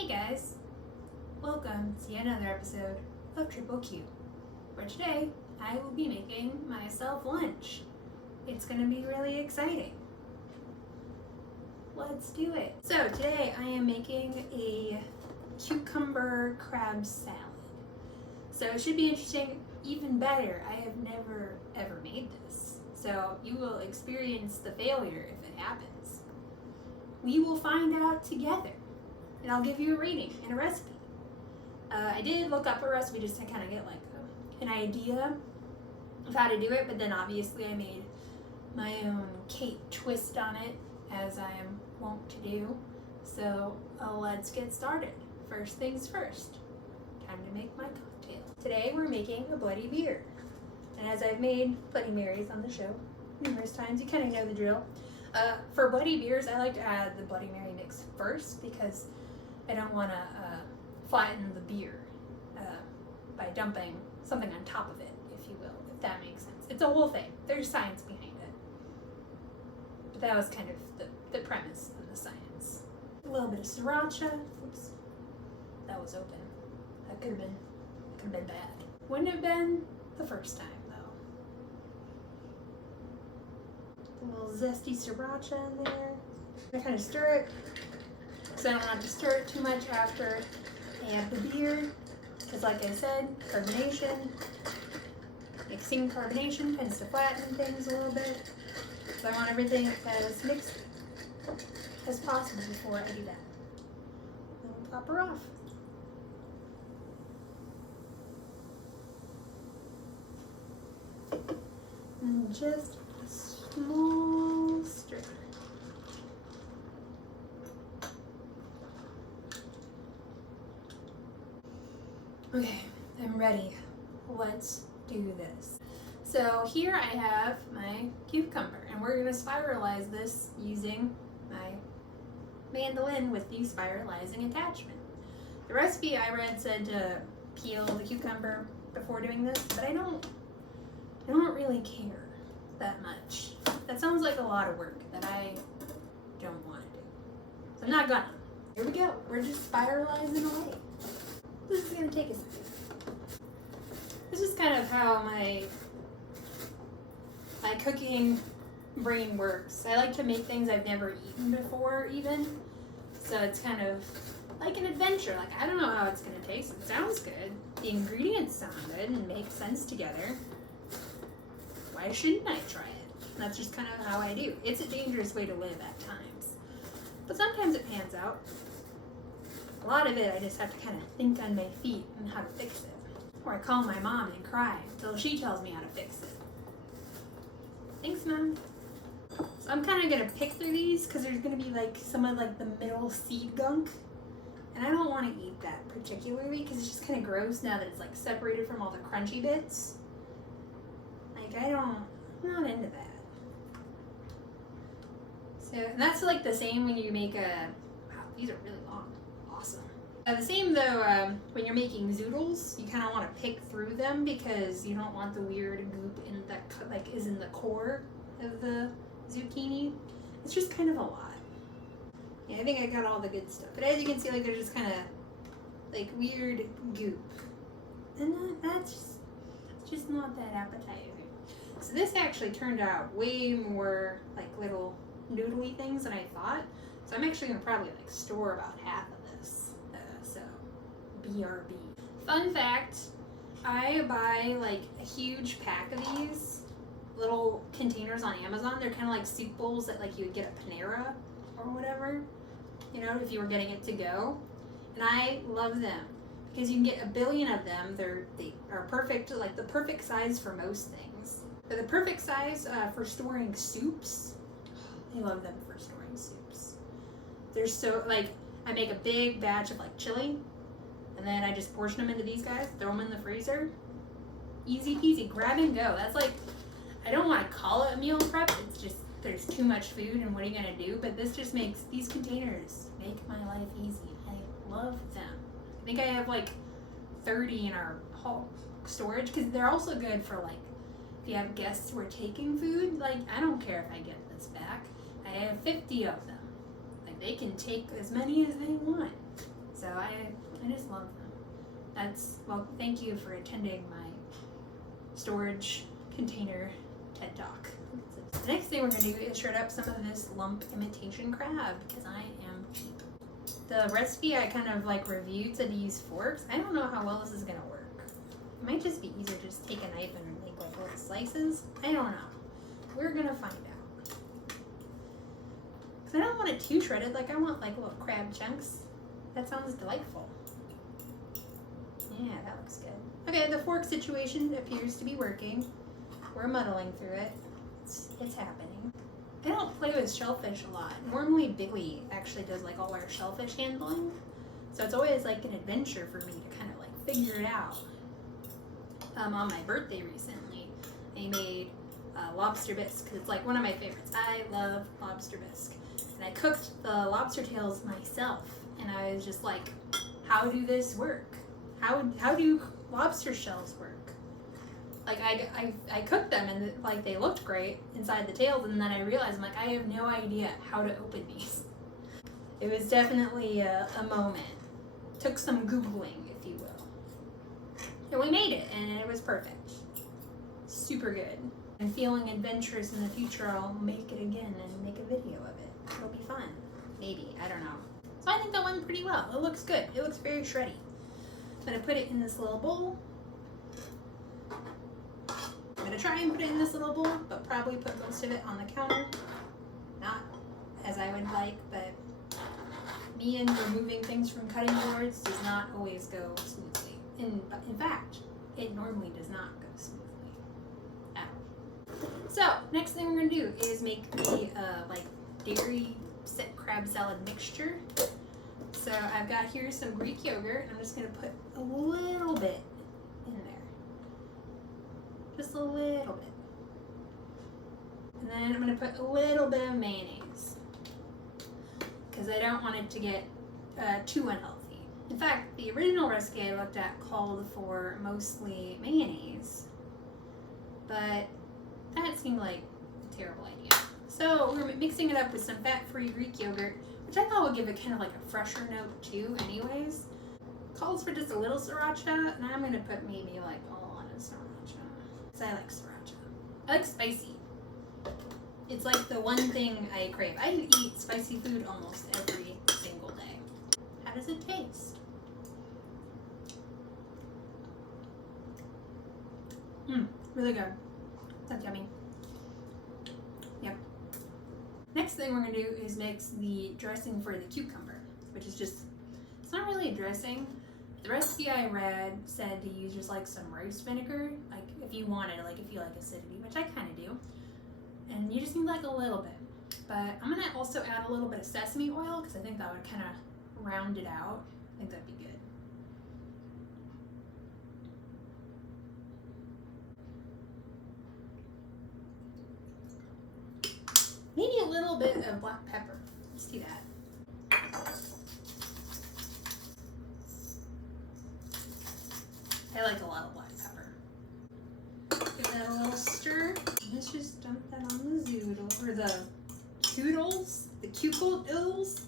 Hey guys, welcome to yet another episode of Triple Q, where today I will be making myself lunch. It's gonna be really exciting. Let's do it. So today I am making a cucumber crab salad. So it should be interesting, even better. I have never ever made this. So you will experience the failure if it happens. We will find out together. And I'll give you a rating and a recipe. I did look up a recipe just to kind of get like an idea of how to do it, but then obviously I made my own cake twist on it, as I am wont to do. So let's get started. First things first, time to make my cocktail. Today we're making a Bloody beer. And as I've made Bloody Marys on the show numerous times, you kind of know the drill. For Bloody beers, I like to add the Bloody Mary mix first because I don't want to flatten the beer by dumping something on top of it, if you will, if that makes sense. It's a whole thing. There's science behind it. But that was kind of the premise of the science. A little bit of Sriracha. Oops. That was open. That could have been bad. Wouldn't have been the first time, though. A little zesty Sriracha in there. I kind of stir it. So I don't want to stir it too much after I add the beer, because like I said, carbonation, mixing carbonation tends to flatten things a little bit. So I want everything as mixed as possible before I do that. Then we'll top her off. And just a small stir. Okay, I'm ready. Let's do this. So here I have my cucumber, and we're gonna spiralize this using my mandolin with the spiralizing attachment. The recipe I read said to peel the cucumber before doing this, but I don't really care that much. That sounds like a lot of work that I don't want to do. So I'm not gonna. Here we go. We're just spiralizing away. This is gonna take a second. This is kind of how my cooking brain works. I like to make things I've never eaten before, even. So it's kind of like an adventure. Like, I don't know how it's gonna taste. It sounds good. The ingredients sound good and make sense together. Why shouldn't I try it? That's just kind of how I do. It's a dangerous way to live at times. But sometimes it pans out. A lot of it I just have to kind of think on my feet and how to fix it. Or I call my mom and cry until she tells me how to fix it. Thanks, Mom. So I'm kind of going to pick through these because there's going to be like some of like the middle seed gunk. And I don't want to eat that particularly because it's just kind of gross now that it's like separated from all the crunchy bits. Like I'm not into that. So, and that's like the same when you make wow, these are really long. Awesome. The same though, when you're making zoodles, you kind of want to pick through them because you don't want the weird goop in that is in the core of the zucchini. It's just kind of a lot. Yeah, I think I got all the good stuff. But as you can see, like there's just kind of like weird goop, and that's just not that appetizing. So this actually turned out way more like little noodly things than I thought. So I'm actually gonna probably like store about half of this. So BRB. Fun fact, I buy like a huge pack of these little containers on Amazon. They're kind of like soup bowls that like you would get at Panera or whatever, you know, if you were getting it to go. And I love them because you can get a billion of them. They are perfect, like the perfect size for most things. They're the perfect size for storing soups. I love them for storing soups. They're so, like, I make a big batch of like chili, and then I just portion them into these guys, throw them in the freezer. Easy peasy, grab and go. That's like, I don't want to call it a meal prep, it's just, there's too much food and what are you gonna do? But this just makes, these containers make my life easy. I love them. I think I have like 30 in our whole storage, because they're also good for like, if you have guests who are taking food, like, I don't care if I get this back. I have 50 of them. Like, they can take as many as they want. So Well, thank you for attending my storage container TED Talk. The next thing we're going to do is shred up some of this lump imitation crab because I am cheap. The recipe I kind of like reviewed said to use forks. I don't know how well this is going to work. It might just be easier to just take a knife and make like little slices. I don't know. We're going to find out. Because I don't want it too shredded. Like I want like little crab chunks. That sounds delightful. Yeah, that looks good. Okay, the fork situation appears to be working. We're muddling through it. It's happening. I don't play with shellfish a lot. Normally Billy actually does like all our shellfish handling. So it's always like an adventure for me to kind of like figure it out. On my birthday recently, I made lobster bisque because it's like one of my favorites. I love lobster bisque. And I cooked the lobster tails myself. And I was just like, how do this work? How do lobster shells work? Like I cooked them and like they looked great inside the tails, and then I realized I'm like, I have no idea how to open these. It was definitely a moment. Took some Googling, if you will. And we made it, and it was perfect. Super good. And feeling adventurous in the future, I'll make it again and make a video of it. It'll be fun. Maybe, I don't know. So I think that went pretty well. It looks good. It looks very shreddy. I'm gonna put it in this little bowl. I'm gonna try and put it in this little bowl, but probably put most of it on the counter. Not as I would like, but me and removing things from cutting boards does not always go smoothly. In fact, it normally does not go smoothly at all. So next thing we're gonna do is make the like dairy crab salad mixture. So I've got here some Greek yogurt, and I'm just gonna put a little bit in there. Just a little bit. And then I'm gonna put a little bit of mayonnaise because I don't want it to get too unhealthy. In fact, the original recipe I looked at called for mostly mayonnaise, but that seemed like a terrible idea. So we're mixing it up with some fat-free Greek yogurt, which I thought would give it kind of like a fresher note too anyways. Calls for just a little sriracha, and I'm gonna put maybe like a lot of sriracha. Because I like sriracha. I like spicy. It's like the one thing I crave. I eat spicy food almost every single day. How does it taste? Really good. That's yummy. Yep. Next thing we're gonna do is mix the dressing for the cucumber, which is just, it's not really a dressing. The recipe I read said to use just like some rice vinegar, like if you wanted, like if you like acidity, which I kind of do. And you just need like a little bit. But I'm gonna also add a little bit of sesame oil because I think that would kind of round it out. I think that'd be good. Maybe a little bit of black pepper. Let's do that. I like a lot of black pepper. Give that a little stir. Let's just dump that on the zoodle, or the toodles, the cuckoodles,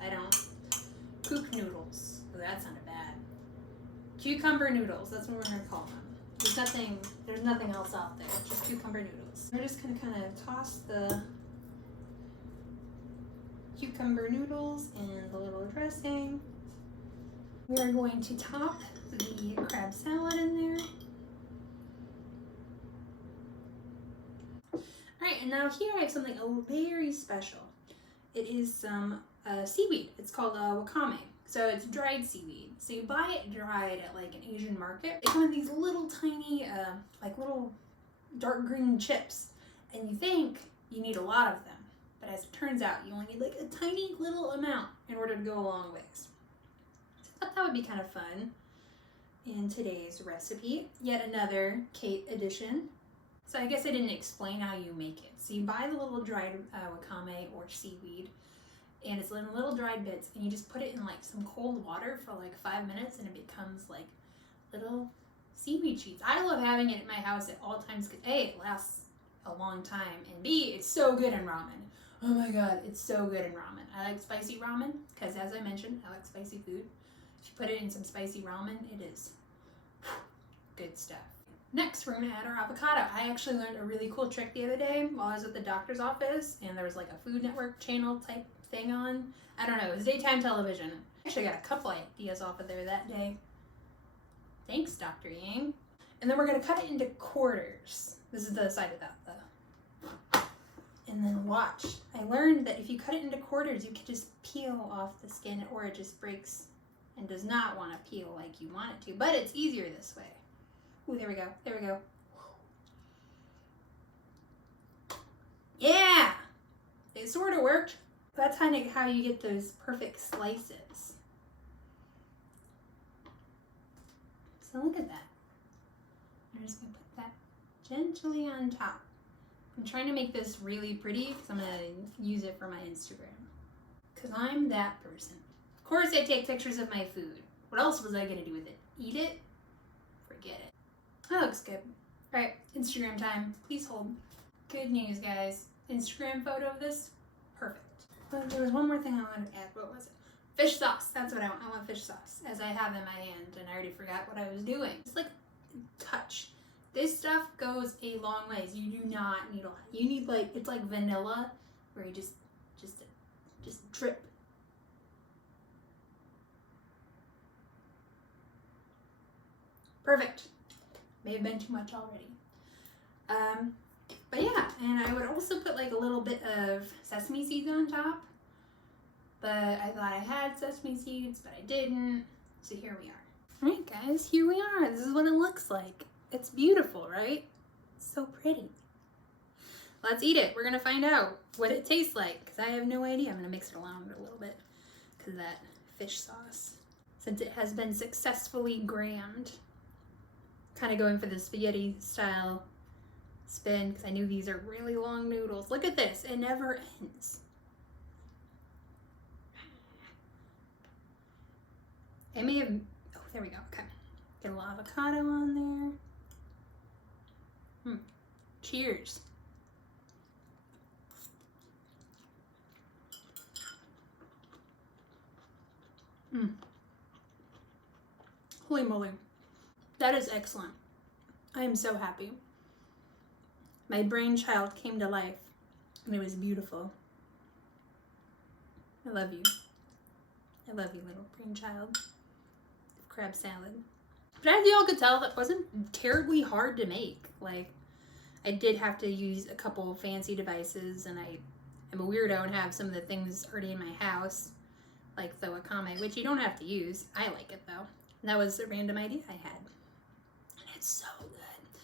I don't, kook noodles. Oh, that sounded bad. Cucumber noodles, that's what we're gonna call them. There's nothing else out there, just cucumber noodles. We're just gonna kind of toss the cucumber noodles in the little dressing. We are going to top the crab salad in there. Alright, and now here I have something very special. It is some seaweed. It's called wakame. So it's dried seaweed. So you buy it dried at like an Asian market. They come in these little tiny, like little dark green chips. And you think you need a lot of them. But as it turns out, you only need like a tiny little amount in order to go a long ways. So I thought that would be kind of fun in today's recipe. Yet another Kate edition. So I guess I didn't explain how you make it. So you buy the little dried wakame or seaweed, and it's in little dried bits, and you just put it in like some cold water for like 5 minutes, and it becomes like little seaweed sheets. I love having it at my house at all times because A, it lasts a long time, and B, it's so good in ramen. Oh my god, it's so good in ramen. I like spicy ramen because, as I mentioned, I like spicy food. If you put it in some spicy ramen, it is good stuff. Next, we're gonna add our avocado. I actually learned a really cool trick the other day while I was at the doctor's office, and there was like a Food Network channel type thing on. I don't know, it was daytime television. I actually got a couple ideas off of there that day. Thanks, Dr. Yang. And then we're gonna cut it into quarters. This is the side without the. And then watch. I learned that if you cut it into quarters, you can just peel off the skin, or it just breaks and does not want to peel like you want it to. But it's easier this way. Ooh, there we go. There we go. Yeah! It sort of worked. That's kind of how you get those perfect slices. So look at that. I'm just going to put that gently on top. I'm trying to make this really pretty because I'm going to use it for my Instagram. Because I'm that person. Of course I take pictures of my food. What else was I going to do with it? Eat it? Forget it. That looks good. Alright, Instagram time. Please hold. Good news, guys. Instagram photo of this, perfect. But there was one more thing I wanted to add. What was it? Fish sauce. That's what I want. I want fish sauce, as I have in my hand, and I already forgot what I was doing. It's like touch. This stuff goes a long ways. You do not need a lot. You need like, it's like vanilla, where you just drip. Perfect. May have been too much already. But yeah, and I would also put like a little bit of sesame seeds on top. But I thought I had sesame seeds, but I didn't. So here we are. Alright guys, here we are. This is what it looks like. It's beautiful, right? It's so pretty. Let's eat it. We're gonna find out what it tastes like, because I have no idea. I'm gonna mix it around a little bit because of that fish sauce. Since it has been successfully grammed. Kind of going for the spaghetti style spin because I knew these are really long noodles. Look at this, it never ends. I may have, oh, there we go, okay. Get a little avocado on there. Cheers. Holy moly. That is excellent. I am so happy. My brainchild came to life, and it was beautiful. I love you. I love you, little brainchild. Crab salad. But as y'all could tell, that wasn't terribly hard to make. Like, I did have to use a couple fancy devices, and I'm a weirdo and have some of the things already in my house, like the wakame, which you don't have to use. I like it though. And that was a random idea I had. It's so good.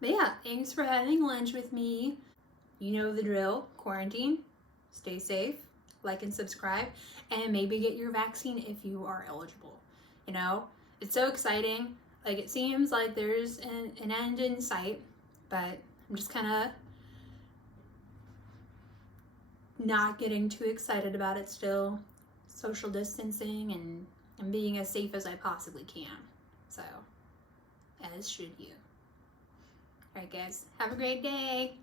But yeah, thanks for having lunch with me. You know the drill. Quarantine. Stay safe. Like and subscribe. And maybe get your vaccine if you are eligible. You know? It's so exciting. Like, it seems like there's an end in sight. But I'm just kind of not getting too excited about it still. Social distancing and being as safe as I possibly can. So, as should you. Alright guys, have a great day.